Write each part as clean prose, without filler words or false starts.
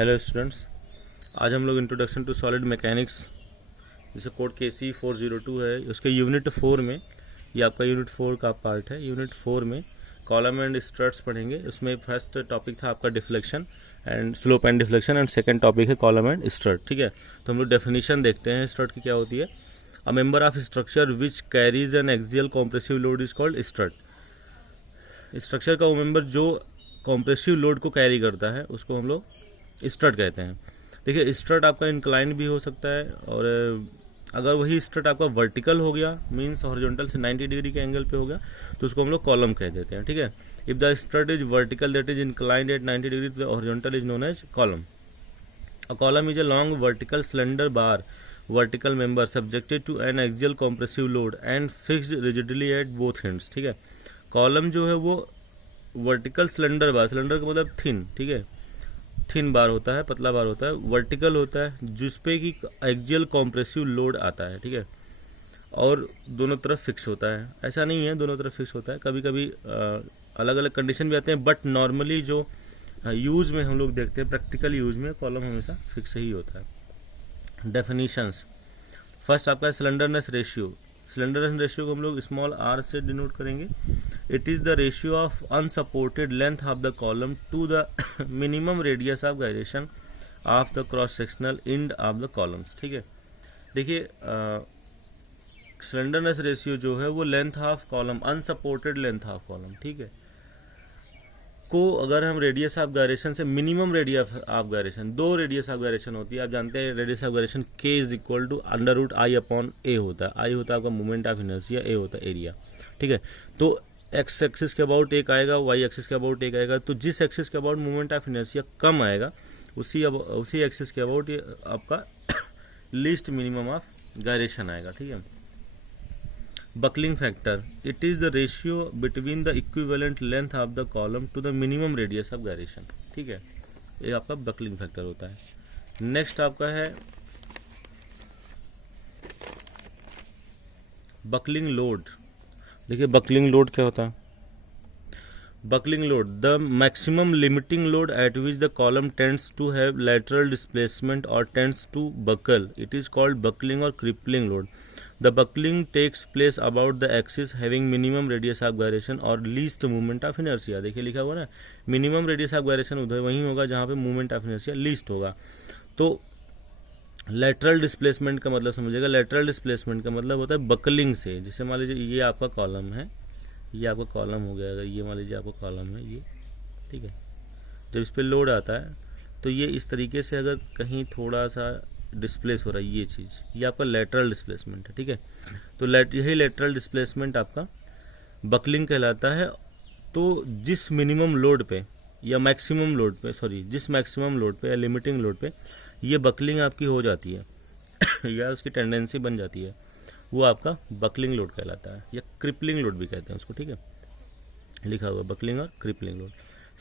Hello students, आज हम लोग इंट्रोडक्शन टू सॉलिड मैकेनिक्स जिसे कोड KC402 है उसके यूनिट 4 में, ये आपका यूनिट 4 का पार्ट है। यूनिट 4 में कॉलम एंड स्ट्रट्स पढ़ेंगे। उसमें फर्स्ट टॉपिक था आपका deflection and slope and deflection and second topic है कॉलम एंड स्ट्रट। ठीक है, तो हम लोग डेफिनेशन देखते हैं स्ट्रट की क्या होती है। A member of structure which carries N axial compressive load is called strut. Structure का वो मेंबर जो कॉम्प्रेसिव लोड को कैरी करता है उसको हम लोग स्ट्रट कहते हैं। देखिए, स्ट्रट आपका इंक्लाइंड भी हो सकता है, और अगर वही स्ट्रट आपका वर्टिकल हो गया मींस हॉरिजॉन्टल से 90 डिग्री के एंगल पे हो गया तो उसको हम लोग कॉलम कह देते हैं। ठीक है, if the strut is vertical that is inclined at 90 degree the horizontal is known as column. A column is a long vertical cylinder bar vertical member subjected to an axial compressive load and fixed rigidly at both ends. ठीक है, column जो है वो vertical cylinder बार, cylinder का मतलब thin, ठीक है, thin बार होता है, पतला बार होता है, वर्टिकल होता है जिसपे कि एक्सियल कॉम्प्रेसिव लोड आता है। ठीक है, और दोनों तरफ फिक्स होता है। ऐसा नहीं है दोनों तरफ फिक्स होता है, कभी कभी अलग अलग कंडीशन भी आते हैं, बट नॉर्मली जो यूज़ में हम लोग देखते हैं, प्रैक्टिकल यूज़ में कॉलम हमेशा फिक्स ही होता है। डेफिनीशंस, फर्स्ट आपका है सिलेंडरनेस रेशियो। सिलेंडरनेस रेशियो को हम लोग स्मॉल r से डिनोट करेंगे। It is the ratio of unsupported length of the column to the minimum radius of gyration of the cross sectional end of the columns. ठीक है, देखिए slenderness ratio जो है वो length of column, unsupported length of column, ठीक है, को अगर हम रेडियस ऑफ गायरेशन से मिनिमम रेडियस ऑफ गायरेशन, दो रेडियस ऑफ गायरेशन होती है, आप जानते हैं radius of gyration K is equal to √I/A होता है। I होता है आपका मोमेंट ऑफ इनर्शिया, A होता है एरिया। ठीक है, तो एक्स एक्सिस के अबाउट एक आएगा, वाई एक्सिस के अबाउट एक आएगा, तो जिस एक्सिस के अबाउट मोमेंट ऑफ इनर्शिया कम आएगा उसी एक्सिस के अबाउट ये आपका लीस्ट मिनिमम ऑफ गायरेशन आएगा। ठीक है, buckling factor, it is the ratio between the equivalent length of the column to the minimum radius of gyration. ठीक है, ये आपका बकलिंग फैक्टर होता है। नेक्स्ट आपका है बकलिंग लोड। देखिए बकलिंग लोड क्या होता है। Buckling load, the maximum limiting load at which the column tends to have lateral displacement और tends to buckle, it is called buckling और crippling load. The buckling takes place about the axis having minimum radius of gyration और least movement of inertia। देखिए लिखा हुआ ना, minimum radius of gyration उधर वहीं होगा जहाँ पे मूवमेंट ऑफ इनर्शिया लीस्ट होगा। तो लेटरल डिस्प्लेसमेंट का मतलब समझिएगा, लेटरल डिस्प्लेसमेंट का मतलब होता है बकलिंग से। जैसे मान लीजिए ये आपका कॉलम है, ये आपका कॉलम हो गया, अगर ये मान लीजिए आपका कॉलम है ये, ठीक है, जब इस पर लोड आता है तो ये इस तरीके से अगर कहीं थोड़ा सा डिस्प्लेस हो रहा है ये चीज़, ये आपका लेटरल डिस्प्लेसमेंट है। ठीक है, तो यही लेटरल डिस्प्लेसमेंट आपका बकलिंग कहलाता है। तो जिस मिनिमम लोड पे या मैक्सिमम लोड पे, सॉरी, जिस मैक्सिमम लोड पे या लिमिटिंग लोड पे ये बकलिंग आपकी हो जाती है या उसकी टेंडेंसी बन जाती है, वो आपका बकलिंग लोड कहलाता है, या क्रिपलिंग लोड भी कहते हैं उसको। ठीक है, लिखा हुआ बकलिंग और क्रिपलिंग लोड।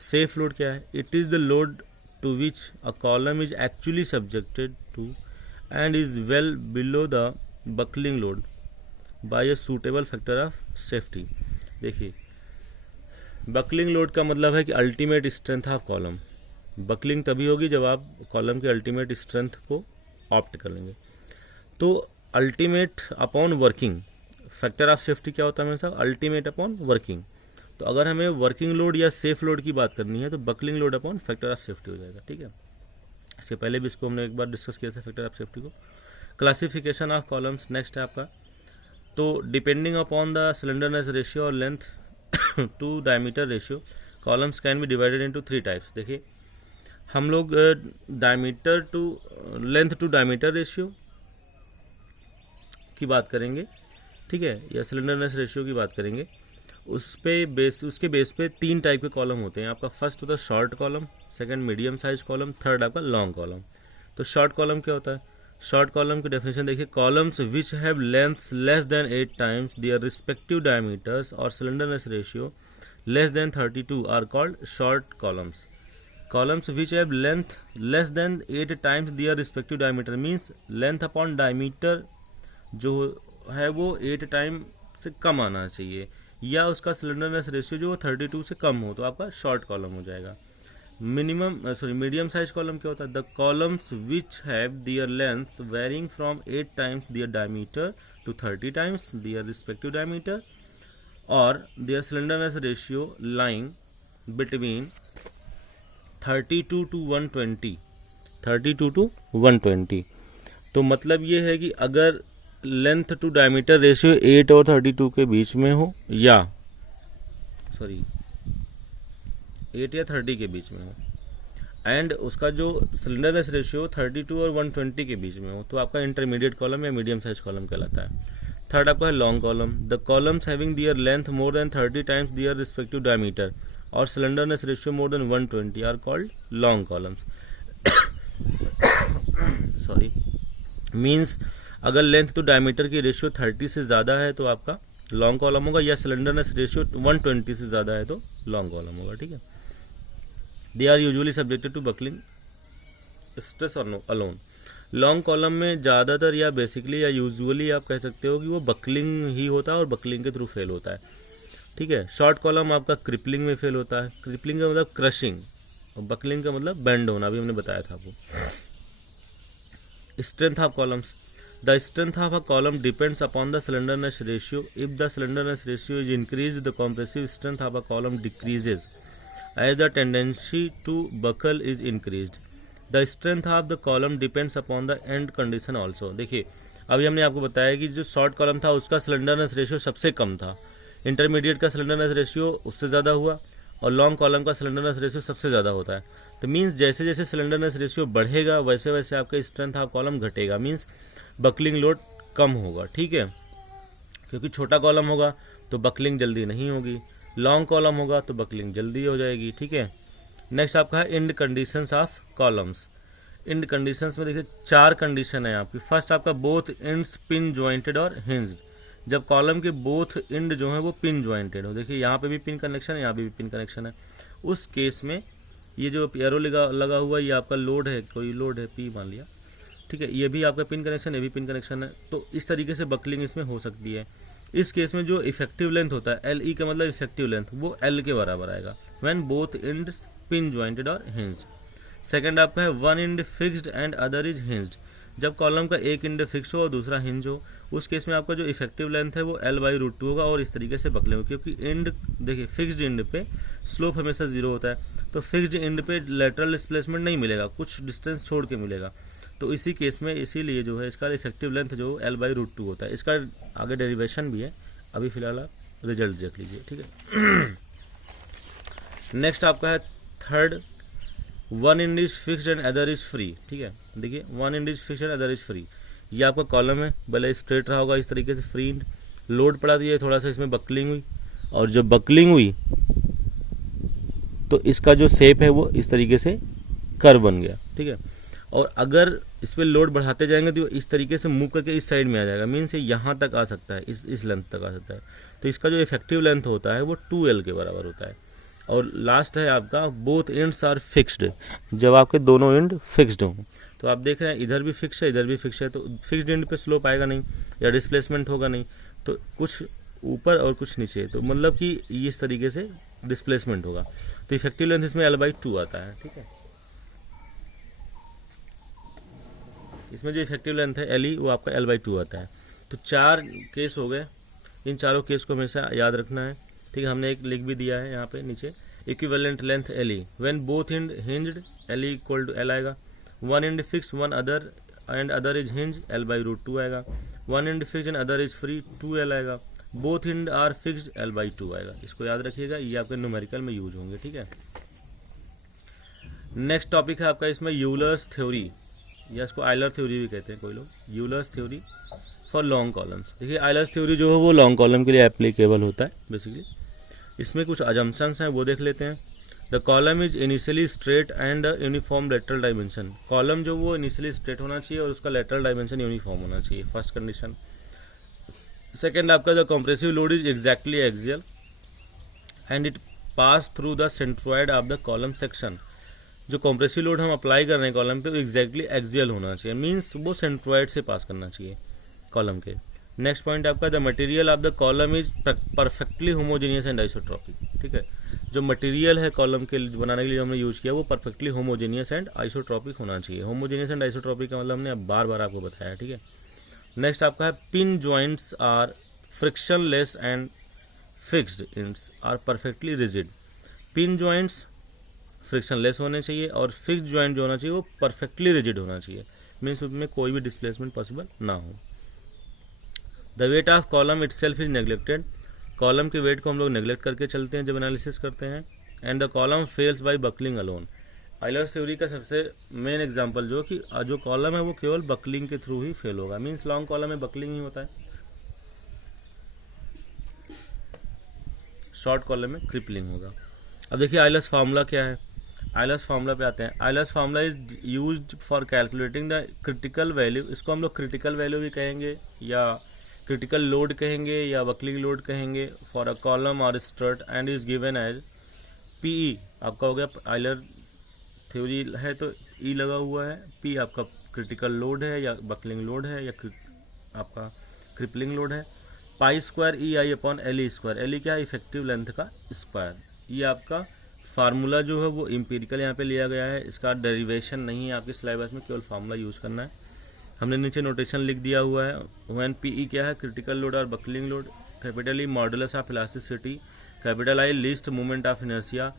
सेफ लोड क्या है, it is the load to which a column is actually subjected to and is well below the buckling load by a suitable factor of safety। देखिए बकलिंग लोड का मतलब है कि ultimate strength of column. Buckling तभी होगी जब आप column के अल्टीमेट स्ट्रेंथ को ऑप्ट कर लेंगे। तो ultimate upon working, factor of safety क्या होता है हमेशा, अल्टीमेट अपॉन वर्किंग। तो अगर हमें वर्किंग लोड या सेफ लोड की बात करनी है तो buckling load upon factor of safety हो जाएगा। ठीक है, इसके पहले भी इसको हमने एक बार डिस्कस किया था फैक्टर ऑफ सेफ्टी को। क्लासिफिकेशन ऑफ कॉलम्स नेक्स्ट है आपका। तो depending upon the slenderness ratio और length to diameter ratio, columns can be divided into 3 types. देखिए हम लोग diameter to length to diameter ratio की बात करेंगे, ठीक है, या सिलेंडरनेस रेशियो की बात करेंगे। उसके बेस पे 3 टाइप के कॉलम होते हैं आपका। फर्स्ट होता है short column, second medium size column, third आपका लॉन्ग कॉलम। तो शॉर्ट कॉलम क्या होता है, शॉर्ट कॉलम की डेफिनेशन देखिए, columns which have length less than 8 times their respective diameters और slenderness ratio less than 32 are called short columns. Columns which have length less than 8 times their respective diameter means length upon diameter जो है वो 8 time से कम आना चाहिए, या उसका slenderness ratio जो 32 से कम हो, तो आपका शॉर्ट कॉलम हो जाएगा। मीडियम साइज कॉलम क्या होता है? The columns which have their length varying from 8 times their diameter to 30 times their respective diameter और their slenderness ratio lying between 32 to 120, 32 to 120। तो मतलब ये है कि अगर लेंथ टू डायमीटर रेशियो 8 और 32 के बीच में हो या 8 या 30 के बीच में हो एंड उसका जो सिलेंडरनेस रेशियो 32 और 120 के बीच में हो तो आपका इंटरमीडिएट कॉलम या मीडियम साइज कॉलम कहलाता है। थर्ड आपका है long column. The columns having their length more than 30 times their respective diameter और slenderness ratio more than 120 are called long columns. Means अगर लेंथ टू डायमीटर की ratio 30 से ज़्यादा है तो आपका लॉन्ग कॉलम होगा या सिलेंडरनेस रेशियो 120 से ज़्यादा है तो लॉन्ग कॉलम होगा। ठीक है। They are usually subjected to buckling stress और अलोन। लॉन्ग कॉलम में ज़्यादातर या बेसिकली या यूजुअली आप कह सकते हो कि वो बकलिंग ही होता है और बकलिंग के थ्रू फेल होता है। ठीक है। शॉर्ट कॉलम आपका क्रिपलिंग में फेल होता है। क्रिपलिंग का मतलब क्रशिंग और बकलिंग का मतलब बेंड होना, अभी हमने बताया था आपको। Strength of columns. The strength of a column depends upon the slenderness ratio. If the slenderness ratio is increased, the compressive strength of a column decreases as the tendency to buckle is increased. The strength of the column depends upon the end condition also. देखिए अभी हमने आपको बताया कि जो short column था उसका slenderness ratio सबसे कम था, इंटरमीडिएट का स्लेंडरनेस रेशियो उससे ज़्यादा हुआ और लॉन्ग कॉलम का स्लेंडरनेस रेशियो सबसे ज़्यादा होता है। तो मीन्स जैसे जैसे स्लेंडरनेस रेशियो बढ़ेगा वैसे वैसे आपका स्ट्रेंथ ऑफ कॉलम घटेगा, मीन्स बकलिंग लोड कम होगा। ठीक है। क्योंकि छोटा कॉलम होगा तो बकलिंग जल्दी नहीं होगी, लॉन्ग कॉलम होगा तो बकलिंग जल्दी हो जाएगी। ठीक है। नेक्स्ट आपका है end conditions of columns. End conditions में देखिए 4 कंडीशन है आपकी। फर्स्ट आपका बोथ एंड्स पिन जॉइंटेड और हिंज्ड। जब कॉलम के बोथ एंड जो है वो पिन जॉइंटेड हो, देखिए यहाँ पे भी पिन कनेक्शन है, यहाँ पे भी पिन कनेक्शन है, उस केस में ये जो एरो लगा हुआ ये आपका लोड है, कोई लोड है पी मान लिया। ठीक है। ये भी आपका पिन कनेक्शन, ये भी पिन कनेक्शन है, तो इस तरीके से बकलिंग इसमें हो सकती है। इस केस में जो इफेक्टिव लेंथ होता है एल ई का मतलब इफेक्टिव लेंथ वो एल के बराबर आएगा when both and pin jointed और हिंज्ड। सेकंड आपका है one and fixed and other is hinged. जब कॉलम का एक एंड फिक्स हो और दूसरा हिंज हो उस केस में आपका जो इफेक्टिव लेंथ है वो L/√2 होगा और इस तरीके से बकलिंग होगी। क्योंकि एंड देखिए फिक्स्ड एंड पे स्लोप हमेशा 0 होता है, तो फिक्स्ड एंड पे लेटरल डिस्प्लेसमेंट नहीं मिलेगा, कुछ डिस्टेंस छोड़ के मिलेगा। तो इसी केस में इसीलिए जो है इसका इफेक्टिव लेंथ जो L/√2 होता है। इसका आगे डेरिवेशन भी है, अभी फिलहाल आप रिजल्ट देख लीजिए। ठीक है। नेक्स्ट आपका है third one and is fixed and other is free. ठीक है। देखिए one and is fixed and other is free, ये आपका कॉलम है, भले स्ट्रेट रहा होगा इस तरीके से, फ्री एंड लोड पड़ा दिया, थोड़ा सा इसमें बकलिंग हुई और जब बकलिंग हुई तो इसका जो शेप है वो इस तरीके से कर्व बन गया। ठीक है। और अगर इस पर लोड बढ़ाते जाएंगे तो इस तरीके से मूव करके इस साइड में आ जाएगा, मीन्स यहाँ तक आ सकता है, इस लेंथ तक आ सकता है। तो इसका जो इफेक्टिव लेंथ होता है वो 2L के बराबर होता है। और लास्ट है आपका बोथ एंड्स आर फिक्स्ड। जब आपके दोनों एंड फिक्स्ड हों तो आप देख रहे हैं इधर भी फिक्स है इधर भी फिक्स है, तो फिक्स्ड एंड पे स्लोप आएगा नहीं या डिस्प्लेसमेंट होगा नहीं, तो कुछ ऊपर और कुछ नीचे, तो मतलब कि इस तरीके से डिस्प्लेसमेंट होगा। तो इफेक्टिव लेंथ इसमें L/2 आता है। ठीक है। इसमें जो इफेक्टिव लेंथ है LE वो आपका L/2 आता है। तो 4 केस हो गए, इन चारों केस को हमेशा याद रखना है। ठीक है। हमने एक लिख भी दिया है यहाँ पे नीचे, equivalent length LE when both and hinged LE = L आएगा, one and fix one other and other is hinge L/√2 आएगा, one and fix and other is free 2L आएगा, both and are fixed L/2 आएगा। इसको याद रखिएगा, ये आपके numerical में यूज होंगे। ठीक है। नेक्स्ट टॉपिक है आपका इसमें यूलर्स थ्योरी, या इसको आयलर थ्योरी भी कहते हैं कोई लोग, Euler's theory for long columns. देखिए आयलर्स थ्योरी जो है वो लॉन्ग कॉलम के लिए एप्लीकेबल होता है बेसिकली। इसमें कुछ अजम्पशंस हैं वो देख लेते हैं। The column is initially straight and uniform lateral dimension. Column जो वो इनिशियली स्ट्रेट होना चाहिए और उसका लेटरल डायमेंशन यूनिफॉर्म होना चाहिए, फर्स्ट कंडीशन। सेकेंड आपका the compressive load is exactly axial and it pass through the centroid of the column section. जो कंप्रेसिव लोड हम अप्लाई कर रहे हैं कॉलम पे वो एग्जैक्टली एक्सियल होना चाहिए, मीन्स वो सेंट्रॉइड से पास करना चाहिए कॉलम के। नेक्स्ट पॉइंट आपका the material of the column is perfectly homogeneous and isotropic. ठीक है। जो मटेरियल है कॉलम के बनाने के लिए हमने यूज़ किया वो परफेक्टली होमोजेनियस एंड आइसोट्रॉपिक होना चाहिए। होमोजेनियस एंड आइसोट्रॉपिक का मतलब हमने अब बार बार आपको बताया, ठीक है। नेक्स्ट आपका है pin joints are frictionless and fixed ends are perfectly rigid. Pin joints frictionless होने चाहिए और फिक्स्ड जॉइंट जो होना चाहिए वो परफेक्टली रिजिड होना चाहिए, मीन्स उसमें कोई भी डिस्प्लेसमेंट पॉसिबल ना हो। The weight of column it self is neglected. Column के वेट को हम लोग नेग्लेक्ट करके चलते हैं जब एनालिसिस करते हैं। And the column fails by buckling alone. Euler's theory का सबसे मेन एग्जांपल जो कॉलम है वो केवल बकलिंग के थ्रू ही फेल होगा, मीन्स लॉन्ग कॉलम में बकलिंग ही होता है, शॉर्ट कॉलम में क्रिपलिंग होगा। अब देखिए आइलर्स फार्मूला क्या है। आइलर्स फार्मूला पे आते हैं। Euler's formula is used for calculating the critical value. इसको हम लोग क्रिटिकल वैल्यू भी कहेंगे या क्रिटिकल लोड कहेंगे या बकलिंग लोड कहेंगे फॉर अ कॉलम और strut and is given as PE. आपका हो गया आइलर थ्योरी है तो ई लगा हुआ है, पी आपका क्रिटिकल लोड है या बकलिंग लोड है या आपका क्रिपलिंग लोड है। Pi square E I upon L E square. L E क्या है, इफेक्टिव लेंथ का स्क्वायर। ये आपका फार्मूला जो है वो इम्पीरिकल यहाँ पे लिया गया है, इसका डेरिवेशन नहीं है आपके सिलेबस में, केवल फार्मूला यूज़ करना है। हमने नीचे नोटेशन लिख दिया हुआ है। व्हेन पीई क्या है, क्रिटिकल लोड और buckling load. Capital E modulus of elasticity, capital I least movement of inertia,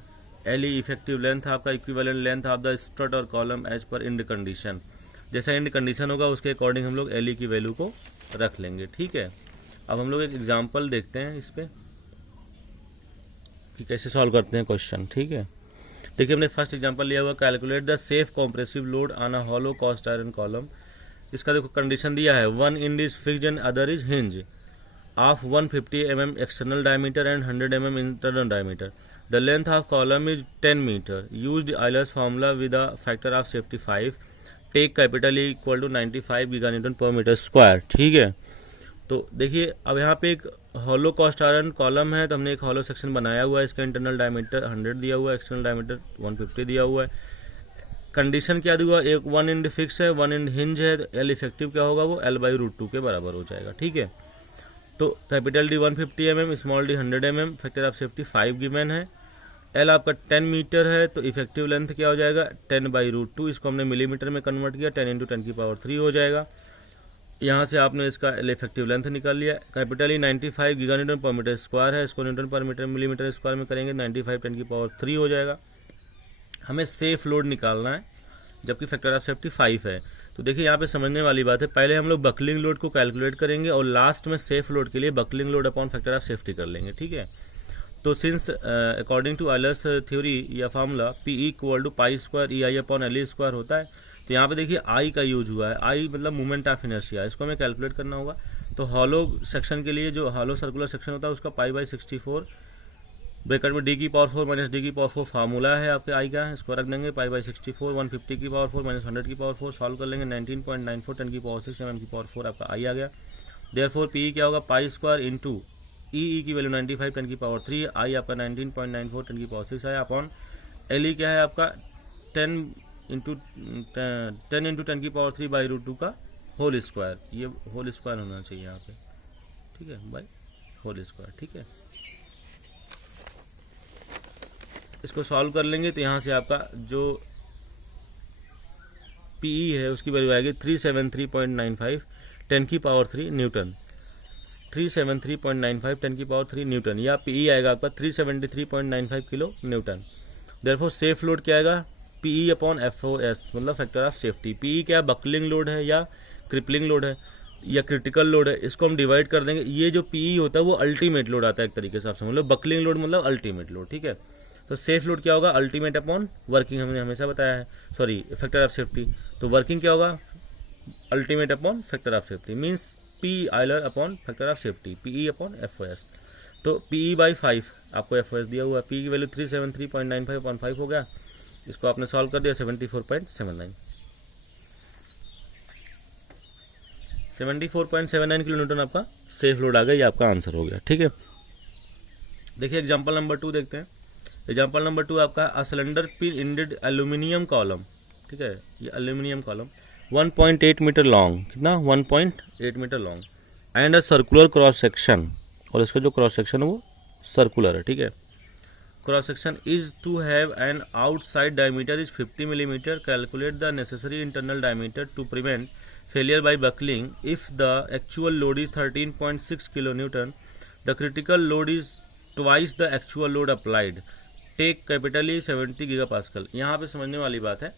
L E effective length आपका equivalent length of the strut और कॉलम एज पर इंड कंडीशन। जैसा इंड कंडीशन होगा उसके according हम लोग L E की value को रख लेंगे, ठीक है। अब हम लोग एक एग्जाम्पल देखते हैं इस पर कि कैसे सॉल्व करते हैं क्वेश्चन, ठीक है। देखिए हमने फर्स्ट एग्जांपल लिया हुआ, calculate the safe compressive load on a hollow cast iron column. इसका देखो कंडीशन दिया है, one end is fixed and other is hinge of 150 mm external diameter and 100 mm internal diameter. The length of column is 10 metre. Used Euler's formula with a factor of safety 5। Take capital E equal to 95 giga newton पर metre square, ठीक है। तो देखिए अब यहाँ पे एक hollow cast iron column है तो हमने एक हॉलो सेक्शन बनाया हुआ है। इसका इंटरनल डायमीटर 100 दिया हुआ है, एक्सटर्नल डायमीटर 150 दिया हुआ है। कंडीशन क्या दिया हुआ, एक वन इंड फिक्स है, वन इंड हिंज है, तो एल इफेक्टिव क्या होगा, वो L/√2 के बराबर हो जाएगा, ठीक है। तो capital D 150 mm, small D 100 mm, factor of safety 5 given है। एल आपका 10 मीटर है तो इफेक्टिव लेंथ क्या हो जाएगा 10/√2। इसको हमने मिलीमीटर में कन्वर्ट किया, 10 × 10⁻³ हो जाएगा। यहाँ से आपने इसका एल इफेक्टिव लेंथ निकाल लिया। कैपिटल ई 95 गीगा न्यूटन पर मीटर स्क्वायर है, इसको न्यूटन पर मीटर मिलीमीटर स्क्वायर में करेंगे 95 10⁻³ हो जाएगा। हमें सेफ लोड निकालना है जबकि फैक्टर ऑफ सेफ्टी 5 है। तो देखिए यहाँ पे समझने वाली बात है, पहले हम लोग बकलिंग लोड को कैलकुलेट करेंगे और लास्ट में सेफ लोड के लिए buckling load upon factor of safety कर लेंगे, ठीक है। तो since according to Euler's theory या formula P equal to pi square E I upon L E square होता है, तो यहाँ पे देखिए आई का यूज हुआ है। आई मतलब मूवमेंट ऑफ इनर्शिया, इसको हमें कैलकुलेट करना होगा। तो हॉलो सेक्शन के लिए जो हॉलो सर्कुलर सेक्शन होता है उसका π/64 ब्रैकेट में d⁴ माइनस d⁴ फार्मूला है आपके आई का, इसको रख देंगे π/64 150⁴ माइनस 100⁴ सॉल्व कर लेंगे 19.94 10⁻⁶ mm⁴ आपका आई आ गया। देयरफॉर पी क्या होगा पाई स्क्वायर इंटू ई की वैल्यू 95 10⁻³ आई आपका 19.94 10⁻⁶ आया अपॉन एल ई क्या है आपका 10 × 10⁻³ का होल स्क्वायर। ये होल स्क्वायर होना चाहिए यहाँ पे, ठीक है, बाय होल स्क्वायर, ठीक है। इसको सॉल्व कर लेंगे तो यहाँ से आपका जो पीई है उसकी वैल्यू आएगी 373.95 10⁻³ न्यूटन। 373.95 10⁻³ न्यूटन, या पीई आएगा आपका 373.95 kilo Newton. Therefore safe load क्या आएगा पीई अपॉन FOS मतलब फैक्टर ऑफ सेफ्टी। पीई क्या बकलिंग लोड है या क्रिपलिंग लोड है या क्रिटिकल लोड है, इसको हम डिवाइड कर देंगे। ये जो पीई होता है वो अल्टीमेट लोड आता है एक तरीके से, आप समझ लो बकलिंग लोड मतलब अल्टीमेट लोड, ठीक है। तो सेफ लोड क्या होगा अल्टीमेट अपॉन वर्किंग, हमने हमेशा बताया है, सॉरी फैक्टर ऑफ सेफ्टी। तो वर्किंग क्या होगा ultimate upon factor of safety, means P Euler upon factor of safety, PE upon FOS। तो PE/5 आपको FOS दिया हुआ है, पी की वैल्यू 373.95 अपॉन 5 हो गया। इसको आपने सॉल्व कर दिया 74.79 किलो न्यूटन आपका सेफ लोड आ गया, ये आपका आंसर हो गया, ठीक है। देखिए एग्जांपल नंबर 2 देखते हैं। एग्जांपल नंबर 2 आपका a cylinder pin ended aluminium column, ठीक है, ये एल्यूमिनियम कॉलम 1.8 मीटर लॉन्ग, कितना 1.8 metre long and a circular cross section, और इसका जो क्रॉस सेक्शन है वो सर्कुलर है, ठीक है। cross section is to have an outside diameter is 50 millimeter. Calculate the necessary internal diameter to prevent failure by buckling. If the actual load is 13.6 kilonewton, the critical load is twice the actual load applied. Take capitally 70 gigapascal. यहाँ पे समझने वाली बात है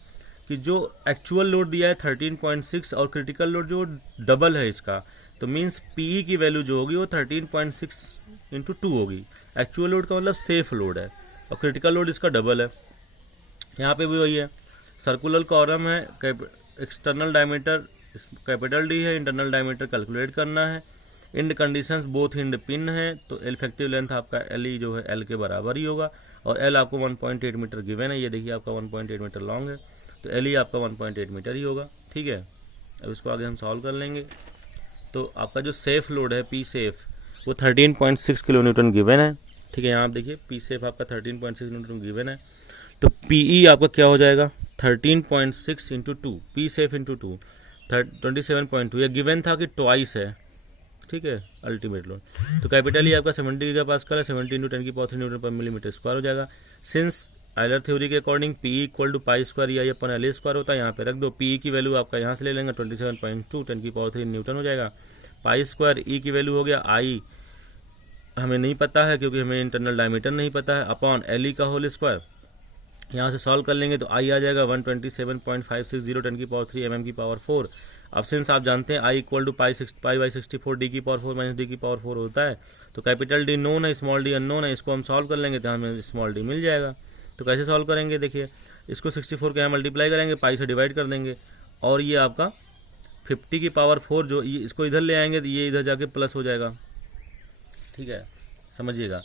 कि जो actual load दिया है 13.6 और क्रिटिकल लोड जो डबल है इसका, तो मीन्स पीई की वैल्यू जो होगी वो 13.6 इंटू 2 होगी. एक्चुअल लोड का मतलब सेफ लोड है और क्रिटिकल लोड इसका डबल है. यहाँ पे भी वही है. सर्कुलर कॉलम है, एक्सटर्नल डायमीटर कैपिटल डी है, इंटरनल डायमीटर कैलकुलेट करना है. End conditions both end pin है, तो इफेक्टिव लेंथ आपका एल ई जो है एल के बराबर ही होगा और एल आपको 1.8 मीटर गिवन है. ये देखिए आपका 1.8 मीटर लॉन्ग है, तो एल ई आपका 1.8 मीटर ही होगा. ठीक है, अब इसको आगे हम सॉल्व कर लेंगे. तो आपका जो सेफ लोड है पी सेफ वो 13.6 किलो न्यूटन गिवन है. ठीक है, यहाँ आप देखिए पी सेफ आपका 13.6 न्यूटन गिवन है. तो पीई आपका क्या हो जाएगा 13.6 इंटू 2, पी सेफ इंटू 2 27.2. यह गिवन था कि ट्वाइस है. ठीक है, अल्टीमेट लोड. तो कैपिटल ही आपका 70 गीगापास्कल है, 70 इंटू 10 की पावर 3 न्यूटन पर मिलीमीटर स्क्वायर हो जाएगा. सिंस आयलर थ्योरी के according P equal to pi square या अपन एल स्क्वायर होता है, यहाँ पे रख दो. पी की वैल्यू आपका यहाँ से ले लेंगे 27.2 10 की पावर 3 न्यूटन हो जाएगा. पाई स्क्वायर ई की वैल्यू हो गया, आई हमें नहीं पता है क्योंकि हमें इंटरनल डायमीटर नहीं पता है, अपॉन एल ई का होल स्क्वायर. यहाँ से सॉल्व कर लेंगे तो आई आ जाएगा 127.560 10 की पावर 3 mm की पावर 4. अब सिंस आप जानते हैं I equal to pi by 64 D की पावर 4 माइनस डी की पावर 4 होता है, तो कैपिटल डी नोन है, स्मॉल डी अननोन है. इसको हम सॉल्व कर लेंगे तो हमें स्मॉल डी मिल जाएगा. तो कैसे सॉल्व करेंगे देखिए, इसको 64 के यहाँ मल्टीप्लाई करेंगे, पाई से डिवाइड कर देंगे और ये आपका 50 की पावर 4 जो ये इसको इधर ले आएंगे तो ये इधर जाके प्लस हो जाएगा. ठीक है, समझिएगा.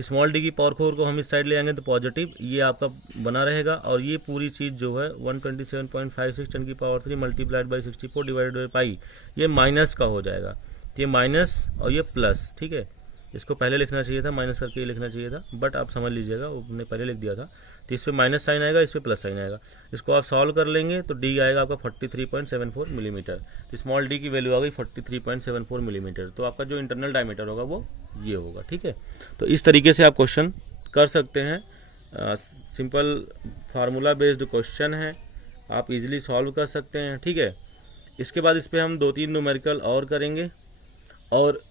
स्मॉल डी की पावर 4 को हम इस साइड ले आएंगे तो पॉजिटिव ये आपका बना रहेगा और ये पूरी चीज़ जो है 127.56 10 की power 3 multiplied by 64 divided by pi ये माइनस का हो जाएगा. तो ये माइनस और ये प्लस. ठीक है, इसको पहले लिखना चाहिए था, माइनस करके ये लिखना चाहिए था, बट आप समझ लीजिएगा वो हमने पहले लिख दिया था. तो इस पर माइनस साइन आएगा, इस पर प्लस साइन आएगा. इसको आप सॉल्व कर लेंगे तो डी आएगा आपका 43.74 मिलीमीटर. तो स्मॉल डी की वैल्यू आ गई 43.74 मिलीमीटर. तो आपका जो इंटरनल डायमीटर होगा वो ये होगा. ठीक है, तो इस तरीके से आप क्वेश्चन कर सकते हैं. सिंपल फार्मूला बेस्ड क्वेश्चन है, आप इजीली सॉल्व कर सकते हैं. ठीक है, इसके बाद इस पर हम 2-3 न्यूमेरिकल और करेंगे और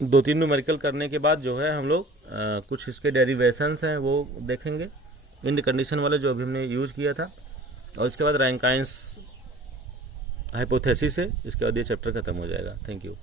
2-3 न्यूमेरिकल करने के बाद जो है हम लोग कुछ इसके डेरिवेशंस हैं वो देखेंगे, इंड कंडीशन वाले जो अभी हमने यूज़ किया था, और इसके बाद रैंकाइंस हाइपोथेसिस है. इसके बाद ये चैप्टर खत्म हो जाएगा. Thank you.